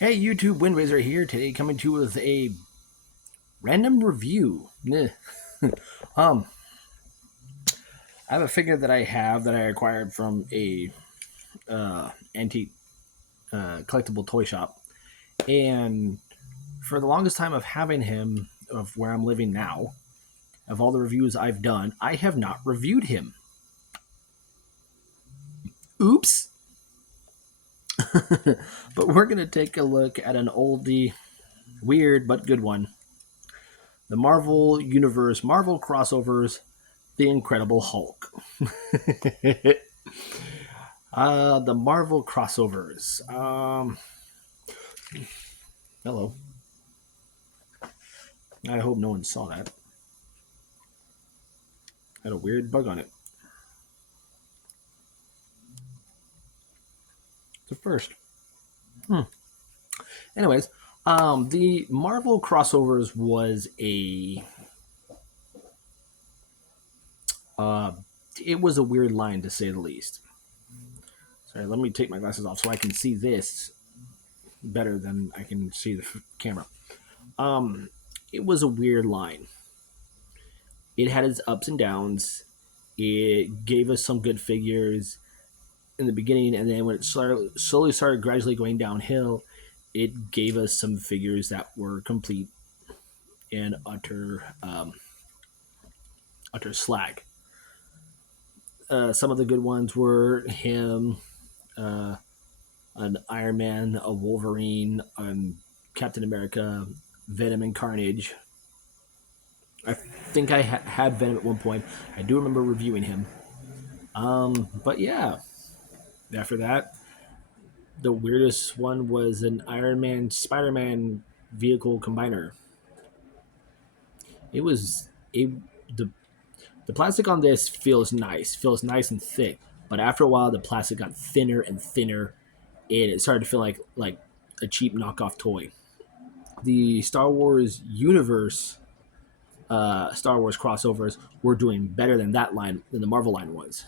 Hey YouTube, Windwizard here today, coming to you with a random review. um, I have a figure that I have that I acquired from a antique collectible toy shop, and for the longest time of having him, of where I'm living now, of all the reviews I've done, I have not reviewed him. Oops. But we're gonna take a look at an oldie, weird but good one. The Marvel Universe, Marvel crossovers, The Incredible Hulk. The Marvel crossovers. Hello. I hope no one saw that. Had a weird bug on it. The first. Anyways, the Marvel crossovers was a. Uh, it was a weird line to say the least. Sorry, let me take my glasses off so I can see this better than I can see the camera. Um, it was a weird line. It had its ups and downs. It gave us some good figures in the beginning, and then when it slowly started gradually going downhill, it gave us some figures that were complete and utter slag. Some of the good ones were him, uh, an Iron Man, a Wolverine, Captain America, Venom, and Carnage. I think I had Venom at one point. I do remember reviewing him. But yeah, after that, the weirdest one was an Iron Man Spider Man vehicle combiner. It was it the the plastic on this feels nice and thick, but after a while the plastic got thinner and thinner, and it started to feel like a cheap knockoff toy. The Star Wars universe, Star Wars crossovers were doing better than that line than the Marvel line was.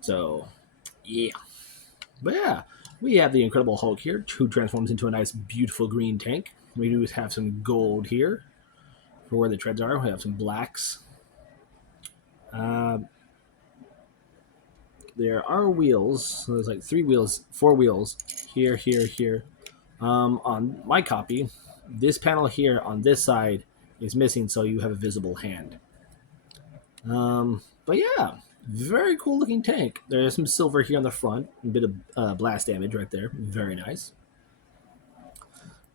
So yeah, but yeah, we have the Incredible Hulk here, who transforms into a nice, beautiful green tank. We do have some gold here for where the treads are. We have some blacks. Uh, there are wheels. So there's like three wheels, four wheels here, here, here. On my copy, this panel here on this side is missing, so you have a visible hand. But yeah, very cool looking tank. There's some silver here on the front, a bit of blast damage right there. Very nice.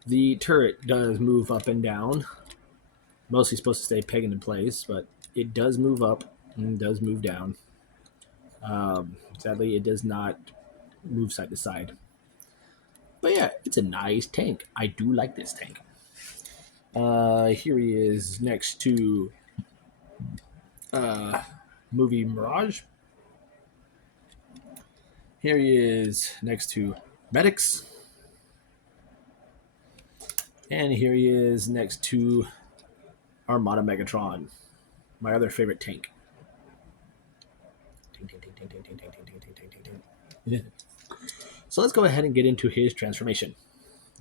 The turret does move up and down. Mostly supposed to stay pegged in place, but it does move up and does move down. Sadly, it does not move side to side. But yeah, it's a nice tank. I do like this tank. Here he is next to uh, movie Mirage. Here he is next to Medics. And here he is next to Armada Megatron, my other favorite tank. So let's go ahead and get into his transformation.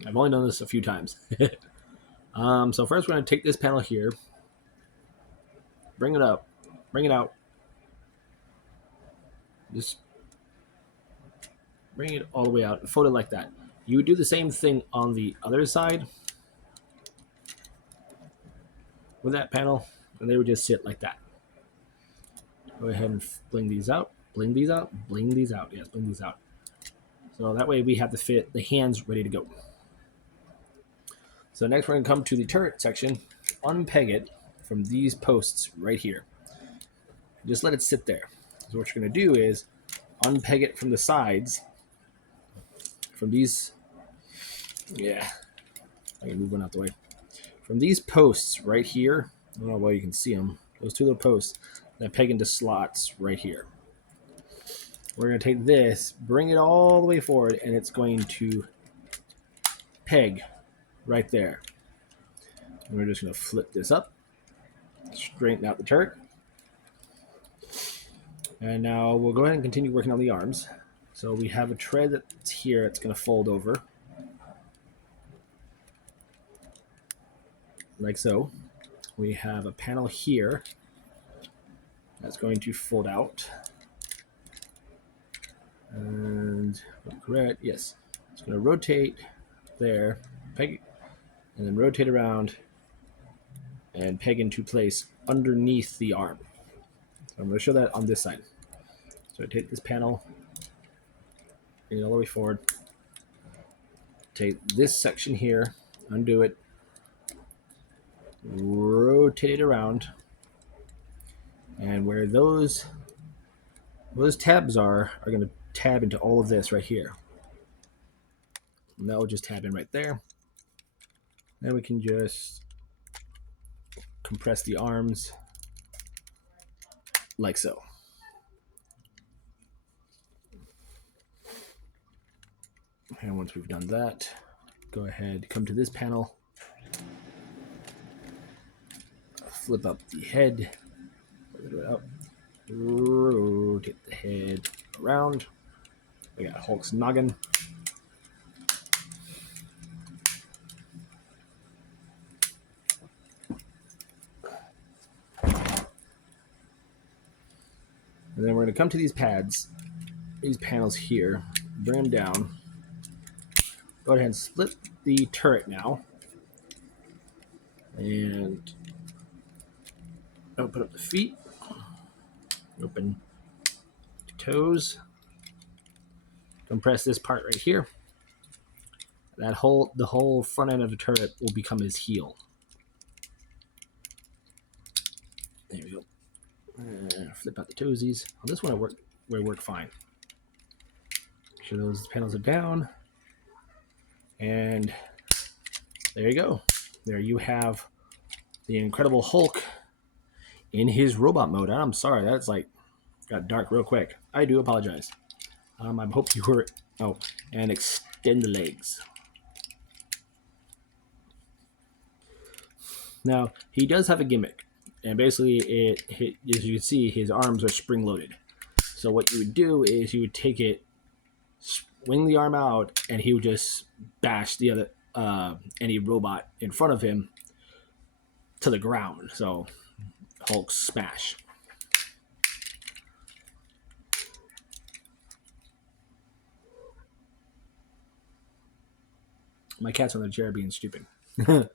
I've only done this a few times. So first we're going to take this panel here, bring it up, bring it out, just bring it all the way out, and fold it like that. You would do the same thing on the other side with that panel, and they would just sit like that. Go ahead and bling these out, bling these out, bling these out. Yes, bling these out. So that way we have the hands ready to go. So next we're going to come to the turret section, unpeg it from these posts right here. Just let it sit there. So what you're going to do is unpeg it from the sides, from these, yeah, I can move one out the way. From these posts right here, I don't know why you can see them, those two little posts that peg into slots right here. We're going to take this, bring it all the way forward, and it's going to peg right there. And we're just going to flip this up, straighten out the turret. And now we'll go ahead and continue working on the arms. So we have a tread that's here. It's going to fold over. like so. We have a panel here that's going to fold out. And correct, yes. It's going to rotate there, peg, and then rotate around and peg into place underneath the arm. So I'm going to show that on this side. So I take this panel, bring it all the way forward, take this section here, undo it, rotate it around, and where those tabs are going to tab into all of this right here. And that will just tab in right there. Then we can just compress the arms like so. And once we've done that, go ahead, come to this panel, flip up the head, rotate the head around. We got Hulk's noggin. And then we're going to come to these pads, these panels here, bring them down. Go ahead and split the turret now. And open up the feet. Open the toes. Compress this part right here. The whole front end of the turret will become his heel. There we go. Flip out the toesies. On this one, it worked fine. Make sure those panels are down. And there you go. There you have the Incredible Hulk in his robot mode. I'm sorry, that's like got dark real quick. I do apologize. I hope you were. Oh, and extend the legs. Now he does have a gimmick, and basically, as you can see, his arms are spring-loaded. So what you would do is you would take it, swing the arm out, and he would just bash the other any robot in front of him to the ground. So Hulk smash. My cat's on the chair being stupid. But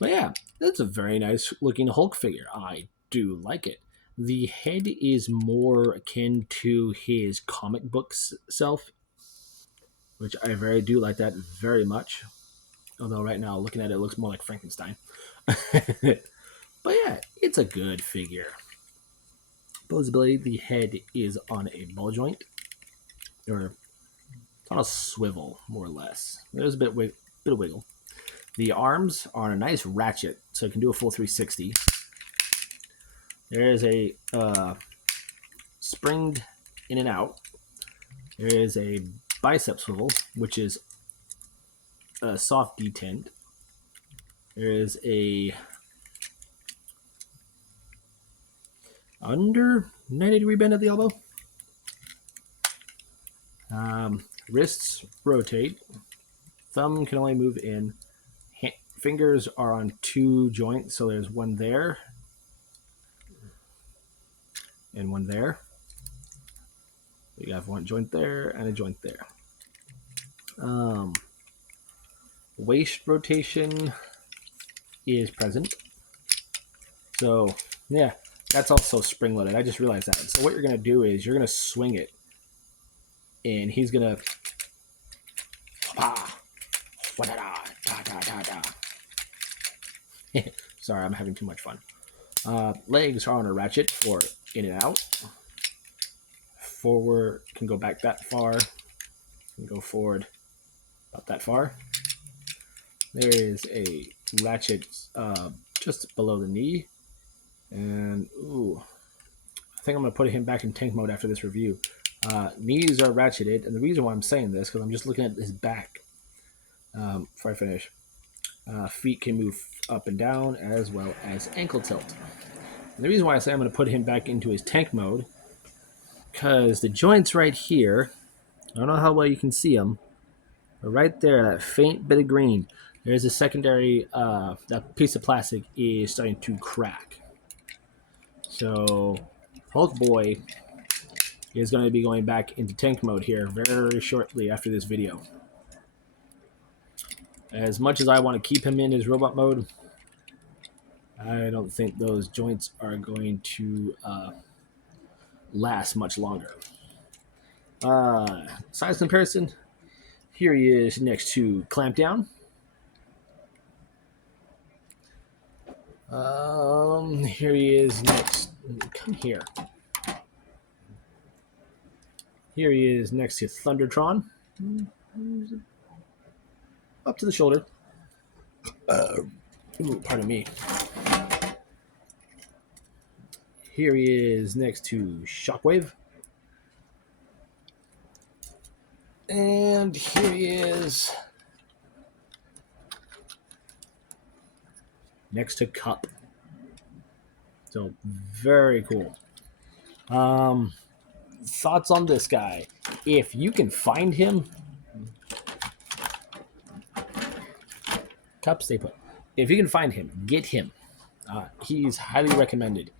yeah, that's a very nice looking Hulk figure. I do like it. The head is more akin to his comic book self, which I do like that very much. Although right now, looking at it looks more like Frankenstein. But yeah, it's a good figure. Posability, the head is on a ball joint. Or it's on a swivel, more or less. There's a bit of wiggle. The arms are on a nice ratchet, so it can do a full 360. There is a springed in and out. There is a bicep swivel, which is a soft detent. There is a under 90-degree bend at the elbow. Wrists rotate. Thumb can only move in. Fingers are on 2 joints, so there's one there and one there. You have one joint there and a joint there. Waist rotation is present. So yeah, that's also spring loaded. I just realized that. So what you're gonna do is you're gonna swing it, and he's gonna sorry, I'm having too much fun. Legs are on a ratchet for in and out. Forward can go back that far. Can go forward about that far. There is a ratchet just below the knee. And ooh, I think I'm gonna put him back in tank mode after this review. Knees are ratcheted, and the reason why I'm saying this because I'm just looking at his back before I finish. Feet can move up and down as well as ankle tilt. And the reason why I say I'm going to put him back into his tank mode, because the joints right here, I don't know how well you can see them, but right there, that faint bit of green, There's a secondary, that piece of plastic is starting to crack. So Hulk Boy is going to be going back into tank mode here very shortly after this video. As much as I want to keep him in his robot mode, I don't think those joints are going to last much longer. Size comparison. Here he is next to Clampdown. Here he is next. Come here. Here he is next to Thundertron. Up to the shoulder. Pardon me. Here he is next to Shockwave. And here he is next to Cup. So very cool. Thoughts on this guy? If you can find him, Cup, stay put. If you can find him, get him. He's highly recommended.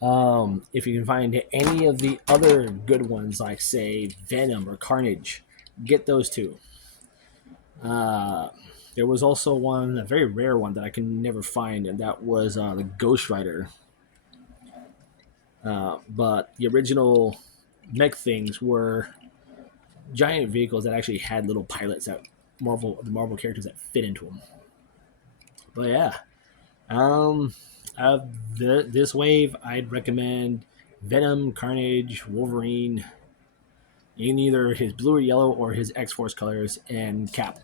If you can find any of the other good ones, like say Venom or Carnage, get those two. There was also one, a very rare one that I can never find, and that was the Ghost Rider. But the original mech things were giant vehicles that actually had little pilots that the Marvel characters that fit into them. But yeah, this wave, I'd recommend Venom, Carnage, Wolverine, in either his blue or yellow or his X-Force colors, and Cap.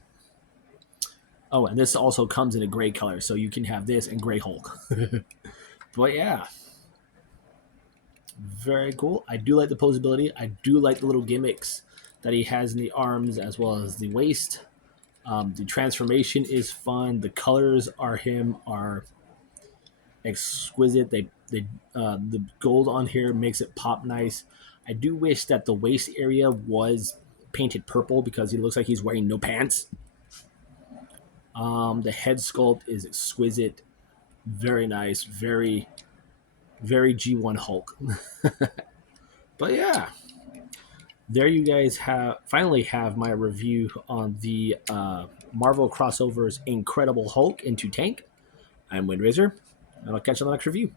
Oh, and this also comes in a gray color, so you can have this and Gray Hulk. But yeah, very cool. I do like the posability. I do like the little gimmicks that he has in the arms as well as the waist. The transformation is fun. The colors are exquisite. The gold on here makes it pop nice. I do wish that the waist area was painted purple because he looks like he's wearing no pants. The head sculpt is exquisite, very nice, very, very G1 Hulk. But yeah, there you guys finally have my review on the Marvel Crossovers Incredible Hulk into Tank. I'm Windrazer, and I'll catch you on the next review.